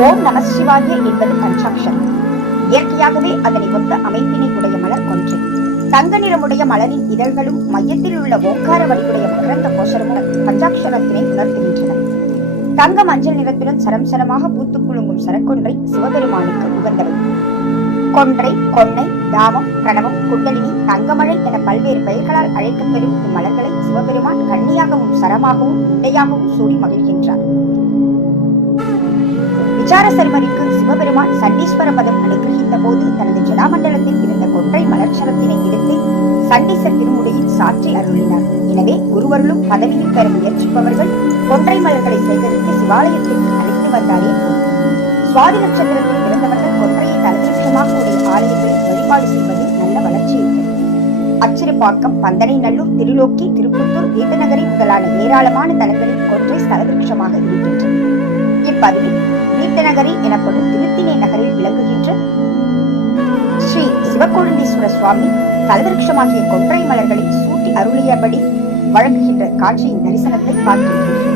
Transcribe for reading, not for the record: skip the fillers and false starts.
ஓம் நம சிவாய என்பது பஞ்சாட்சரம். இயற்கையாகவே அதனை ஒத்த அமைப்பினை உடைய மலர் கொன்றை. தங்க நிறமுடைய மலரின் இதழ்களும் மையத்தில் உள்ள ஓங்கார வடிவுடைய மகரந்த கோஷரமும் பஞ்சாட்சரத்தினை உணர்த்துகின்றன. தங்க மஞ்சள் நிறத்துடன் சரம் சரமாக பூத்துக் குலுங்கும் சரக்கொன்றை சிவபெருமானுக்கு உகந்தவை. கொன்றை, கொன்னை, தாமம், பிரணவம், குண்டலினி, தங்கமழை என பல்வேறு பெயர்களால் அழைக்கப்பெறும் இம்மலர்களை சிவபெருமான் கண்ணியாகவும் சரமாகவும் இண்டையாகவும் சூடி மகிழ்கின்றார். விசார சர்மரிக்கு சிவபெருமான் சண்டீஸ்வர பதம் அனுகிரகித்த போது தனது ஜடாமண்டலத்தில் இருந்த கொன்றை மலர்ச்சரத்தினை எடுத்து சண்டீசர் திருமுடியில் சாற்றி அருளினார். எனவே குருவருளும் பதவியும் பெற முயற்சிப்பவர்கள் கொன்றை மலர்களை சேகரித்து சிவாலயத்திற்கு அழைத்து வந்தாரே போதும். சுவாதி நட்சத்திரத்தில் பிறந்தவர்கள் கொன்றையை தலைமையாக உடைய ஆலயங்களில் வழிபாடு செய்வது நல்ல வளர்ச்சியை தரும். அச்சிறுபாக்கம், பந்தனை நல்லூர், திருலோக்கி, திருப்புத்தூர், வீட்டநகரி முதலான ஏராளமான தலங்களில் கொன்றை ஸ்தலவிருட்சமாக இருக்கின்றது. இப்பதிவில் வீட்டநகரி எனப்படும் திருத்திணை நகரில் விளங்குகின்ற ஸ்ரீ சிவக்கொழுந்தீஸ்வர சுவாமி தலவிருட்சமாகிய கொன்றை மலர்களை சூட்டி அருளியபடி வழங்குகின்ற காட்சியின் தரிசனத்தை பார்க்கின்றோம்.